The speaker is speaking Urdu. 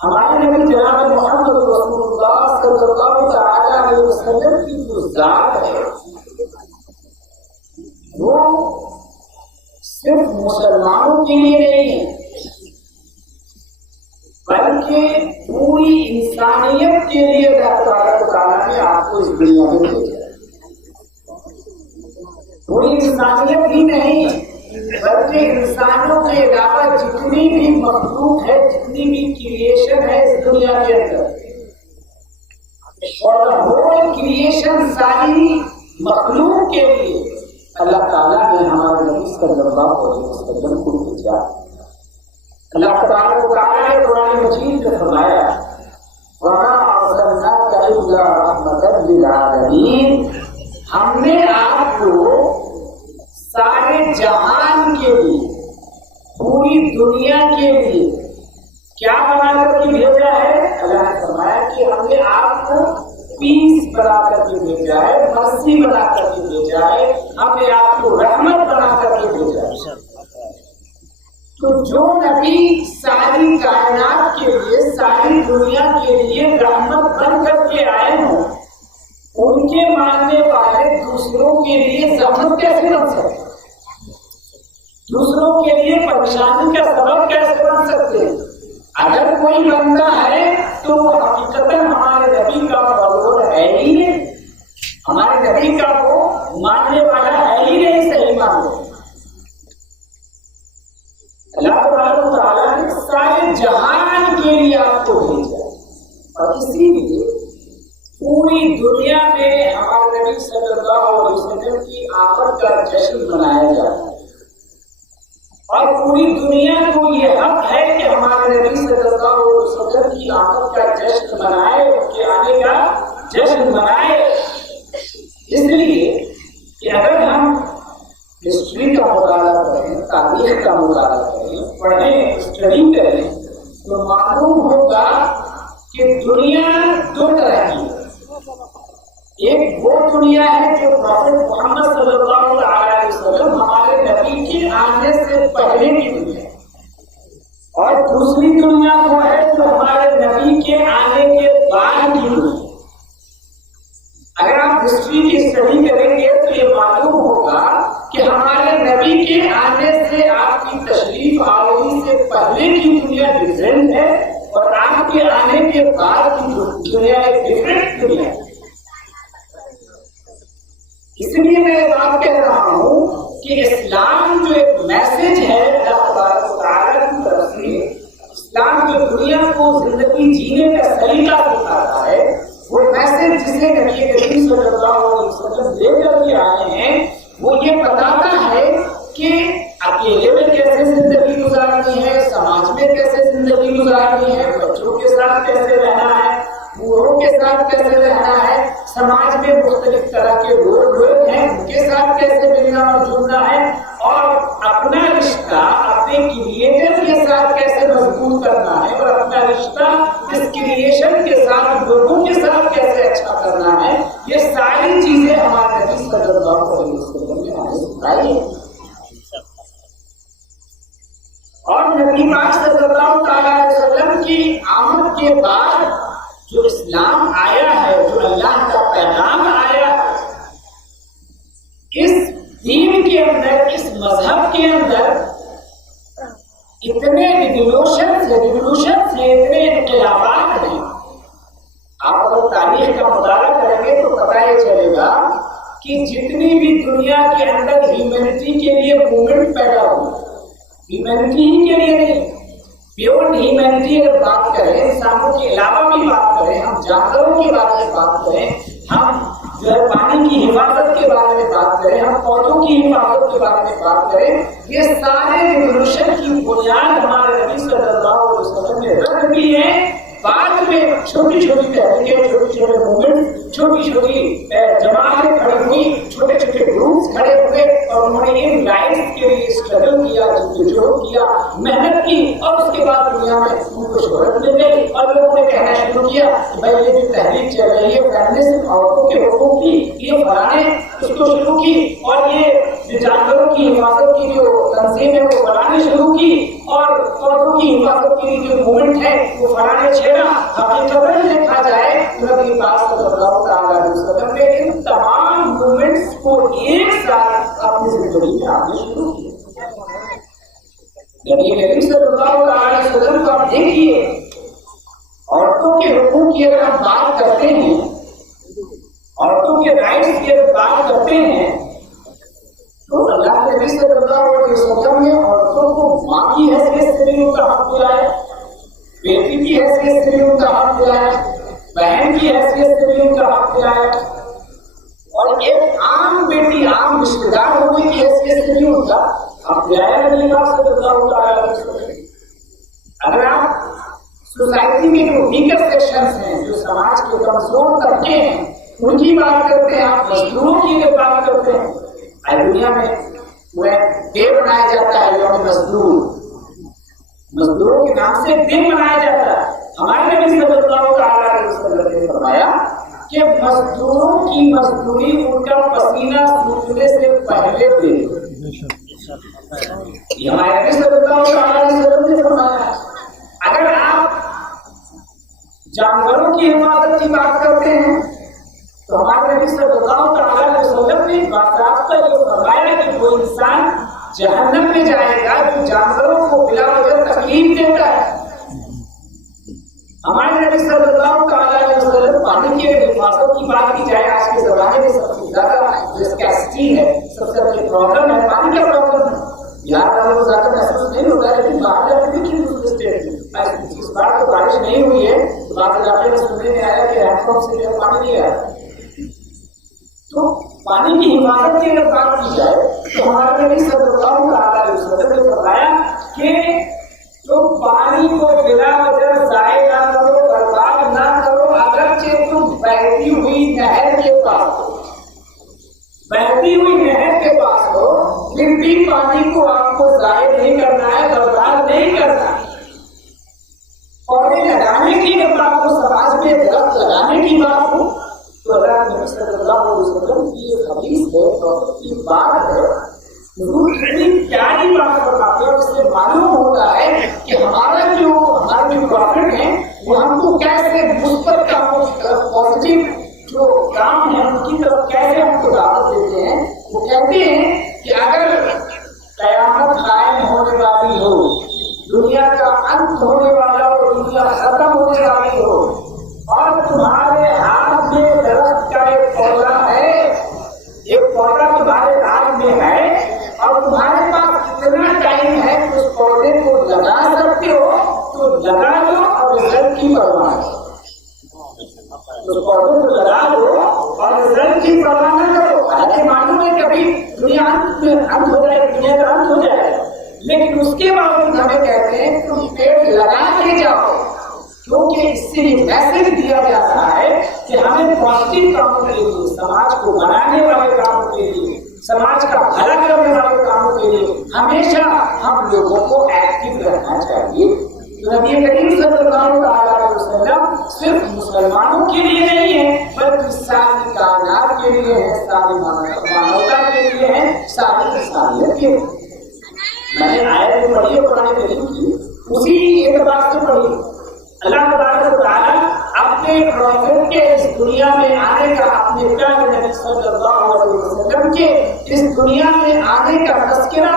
ہمارے نبی جناب محمد رسول اللہ صلی اللہ تعالی علیہ وسلم کی جو ذات ہے وہ صرف مسلمانوں کے لیے نہیں ہے بلکہ پوری انسانیت کے لیے اللہ تبارک تعالیٰ نے آپ کو اس دنیا میں بھیجا. پوری انسانیت ہی نہیں بلکہ انسانوں کے علاوہ جتنی بھی مخلوق ہے جتنی بھی کریشن ہے اس دنیا کے اندر اور ہول کریشن ساری مخلوق کے لیے اللہ تعالیٰ نے ہمارے نبی صلی اللہ علیہ وسلم کو بھیجا. اللہ تبارک و تعالیٰ نے قرآن مجید میں فرمایا وَمَا أَرْسَلْنَاكَ إِلَّا رَحْمَةً لِلْعَالَمِينَ. ہم نے آپ کو سارے جہان کے لیے پوری دنیا کے لیے کیا بنا کر کے بھیجا ہے؟ اللہ نے فرمایا کہ ہم نے آپ کو پیس بنا کر کے بھیجا ہے, مرسی بنا کر کے بھیجا ہے, ہم نے آپ کو رحمت بنا کر کے بھیجا ہے. تو جو نبی ساری کائنات کے لیے ساری دنیا کے لیے رحمت بن کر کے آئے ہوں ان کے ماننے والے دوسروں کے لیے زحمت کیسے بن سکتے, دوسروں کے لیے پریشانی کا سبب کیسے بن سکتے؟ اگر کوئی بندہ ہے تو وہ حقیقتاً ہمارے نبی کا فالوور ہے ہی نہیں, ہمارے نبی کا وہ ماننے والا ہے ہی نہیں. صحیح مان لو اللہ تبارک و تعالیٰ نے سارے جہان کے لیے آپ کو بھیجا اور اسی لیے پوری دنیا میں ہمارے نبی صلی اللہ علیہ وسلم کی آمد کا جشن منایا جاتا ہے اور پوری دنیا کو یہ حق ہے کہ ہمارے نبی صلی اللہ علیہ وسلم کی آمد کا جشن منائے, ان کے آنے کا جشن منائے. اس لیے کہ اگر ہم ہسٹری کا مطالعہ کریں, تاریخ کا مطالعہ کریں, پڑھیں, اسٹڈی کریں تو معلوم ہوگا کہ دنیا دو طرح کی ہے. ایک وہ دنیا ہے جو پروفٹ محمد صلی اللہ علیہ وسلم ہمارے نبی کے آنے سے پہلے کی دنیا ہے, اور دوسری دنیا وہ ہے جو ہمارے نبی کے آنے کے بعد کی دنیا ہے. اگر آپ ہسٹری کی اسٹڈی کریں گے تو یہ معلوم ہوگا کہ ہمارے نبی کے آنے سے آپ کی تشریف آوری سے پہلے کی دنیا ڈفرینٹ ہے اور آپ کے آنے کے بعد کی دنیا ایک ڈفرینٹ دنیا ہے. اس لیے میں یہ بات کہہ رہا ہوں کہ اسلام جو ایک میسج ہے اللہ تبارک و تعالیٰ کی طرف سے, اسلام جو دنیا کو زندگی جینے کا طریقہ سکھاتا ہے, وہ میسج جسے نبی کریم صلی اللہ علیہ وسلم لے کر کے آئے ہیں وہ یہ بتاتا ہے کہ اکیلے میں کیسے زندگی گزارنی ہے, سماج میں کیسے زندگی گزارنی ہے, بچوں کے ساتھ کیسے رہنا ہے, بوڑھوں کے ساتھ کیسے رہنا ہے, سماج میں مختلف طرح کے لوگ ہیں ان کے ساتھ کیسے ملنا اور جڑنا ہے, اور اپنا رشتہ اپنے کریٹر کے ساتھ کیسے مضبوط کرنا ہے, اور اپنا رشتہ اس کریشن کے ساتھ لوگوں کے ساتھ کیسے اچھا کرنا ہے. یہ ساری چیزیں ہمارے نبی صلی اللہ علیہ وسلم نے ہمیں سکھائی ہیں. اور نبی پاک صلی اللہ تعالیٰ علیہ وسلم کی آمد کے بعد جو اسلام آیا ہے, جو اللہ کا پیغام آیا ہے, اس دین کے اندر, اس مذہب کے اندر اتنے ریولیوشن ہیں, اتنے انقلابات ہیں. آپ اگر تاریخ کا مطالعہ کریں گے تو پتہ یہ چلے گا کہ جتنی بھی دنیا کے اندر ہیومینٹی کے لیے موومنٹ پیدا ہوئی, ہیومینٹی ہی کے لیے نہیں, پیور ہیومینٹی اگر بات کریں, انسانوں کے علاوہ بھی بات کریں, ہم جانوروں کے بارے میں بات کریں, ہم جو ہے پانی کی حفاظت کے بارے میں بات کریں, ہم پودوں کی حفاظت کے بارے میں بات کریں, یہ سارے ریولیوشن کی بنیاد ہمارے نبی صلی اللہ علیہ وسلم نے رکھ دی ہے. بعد میں چھوٹی چھوٹی تحریکیں, چھوٹی چھوٹے موومنٹ, چھوٹی چھوٹی جماعتیں کھڑی ہوئی, چھوٹے چھوٹے گروپس کھڑے ہوئے اور انہوں نے ان رائٹس کے لیے اسٹرگل کیا، جدوجہد کیا، محنت کی، اور اس کے بعد دنیا میں ان کو شہرت مل گئی اور لوگوں نے کہنا شروع کیا کہ بھائی یہ جو تحریک چل رہی ہے فیمنسٹ، عورتوں کے حقوق کی، یہ فلاں نے اس کو شروع کی، اور یہ جو جانوروں کی حفاظت کی جو تنظیم ہے وہ فلاں نے شروع کی، اور پودوں کی حفاظت کے لیے جو موومنٹ ہے وہ فلاں نے چھیڑا۔ حقیقت دیکھا جائے نبی پاک صلی اللہ تعالیٰ علیہ وسلم نے ان تمام موومنٹس کو ایک ساتھ اپنی زندگی میں آپ نے شروع کیا۔ نبی کریم صلی اللہ علیہ وسلم کو آپ دیکھیے، عورتوں کے حقوق کی اگر ہم بات کرتے ہیں، عورتوں کے رائٹس کی اگر بات کرتے ہیں، تو اللہ کے نبی صلی اللہ علیہ وسلم نے عورتوں کو ماں کی حیثیت سے بھی ان کا حق دلایا، بیٹی کی حیثیت سے بھی ان کا حق دلایا، بہن کی حیثیت سے بھی ان کا حق دلایا، اور ایک عام بیٹی، عام رشتے دار ہونے کی حیثیت سے بھی ان کا حق دلایا نبی پاک صلی اللہ علیہ وسلم۔ اگر آپ سوسائٹی میں جو ویکر سیکشنز ہیں، جو سماج کے کمزور طبقے ہیں، ان کی بات کرتے ہیں، آپ مزدوروں کی اگر بات کرتے ہیں، دنیا میں ڈے منایا جاتا ہے یوم مزدور، مزدوروں کے نام سے دن منایا جاتا ہے۔ ہمارے نبی صلی اللہ علیہ وسلم نے فرمایا کہ مزدوروں کی مزدوری ان کا پسینہ سوکھنے سے پہلے دے۔ یہ ہمارے نبی صلی اللہ علیہ وسلم نے فرمایا۔ اگر آپ جانوروں کی حفاظت کی بات کرتے ہیں تو ہمارے نبی صلی اللہ علیہ وسلم نے باضابطہ یہ فرمایا کہ وہ انسان جہنم میں جائے گا جو جانوروں کو بلا وجہ تکلیف دیتا ہے۔ ہمارے نبی صلی اللہ علیہ وسلم پانی کی حفاظت کی بات کی جائے، آج کے زمانے میں سب سے زیادہ جو اسکیسٹی ہے، سب سے بڑی پرابلم ہے، پانی کا پرابلم ہے۔ یہاں والوں کو زیادہ محسوس نہیں ہوتا ہے، لیکن باہر جا کے دیکھیے دوسرے اسٹیٹ میں اس بار تو بارش نہیں ہوئی ہے، تو بعض علاقے میں سننے میں آیا کہ ہینڈ پمپ سے جو پانی نہیں آیا۔ تو پانی کی حفاظت کی اگر بات کی جائے تو ہمارے نبی صلی اللہ علیہ وسلم نے فرمایا کہ تو پانی کو بلا وجہ ضائع نہ کرو، برباد نہ کرو، اگرچہ تم بہتی ہوئی نہر کے پاس ہو، بہتی ہوئی نہر کے پاس ہو، پھر بھی پانی کو آپ کو ضائع نہیں کرنا ہے، برباد نہیں کرنا ہے۔ پودے لگانے کی اگر بات ہو، سماج میں درخت لگانے کی بات ہو، تو اللہ نبی صلی اللہ علیہ وسلم کی یہ حدیث ہے اور کی بات ہے، حضور اتنی پیاری بات فرماتے ہیں، اور اس سے معلوم ہوتا ہے کہ ہمارے جو پروفٹ ہیں وہ ہم کو کیسے مثبت کاموں کی طرف، پازیٹیو جو کام ہے ان کی طرف کیسے ہم کو دعوت دیتے ہیں۔ وہ کہتے ہیں کہ اگر قیامت قائم ہونے والی ہو، دنیا کا انت ہونے والا ہو، دنیا ختم ہونے والی ہو، اور تمہارے ہاتھ میں درخت کا ایک پودا ہے، ایک پودا تمہارے ہاتھ میں ہے، اور تمہارے پاس اتنا ٹائم ہے کہ اس پودے کو لگا سکتے ہو تو لگا دو اور رزلٹ کی پرواہ ہے۔ اس پودے کو لگا دو اور رزلٹ کی پرواہ نہ کرو۔ حالانکہ معلوم ہے کبھی دنیا انت ہو جائے، دنیا کا انت ہو جائے، لیکن اس کے باوجود ہمیں کہتے ہیں تم پیڑ لگا کے جاؤ، کیونکہ اس سے یہ میسج دیا جا رہا ہے کہ ہمیں پازیٹیو کاموں کے لیے، سماج کو بنانے والے کاموں کے لیے، سماج کا بھلا کرنے والے کاموں کے لیے ہمیشہ ہم لوگوں کو ایکٹیو رہنا چاہیے۔ نبی کریم صلی اللہ علیہ وسلم صرف مسلمانوں کے لیے نہیں ہے، بلکہ ساری کائنات کے لیے ہے، ساری مانوتا کے لیے ہے، ساری انسانیت کے لیے۔ میں نے آیت پڑھی ہے قرآن کریم کی، اسی اعتبار سے پڑھی۔ اللہ تبارک و تعالیٰ اپنے پروفیٹ کے اس دنیا میں آنے کا، اپنے پیارے نبی صلی اللہ علیہ وسلم کے اس دنیا میں آنے کا تذکرہ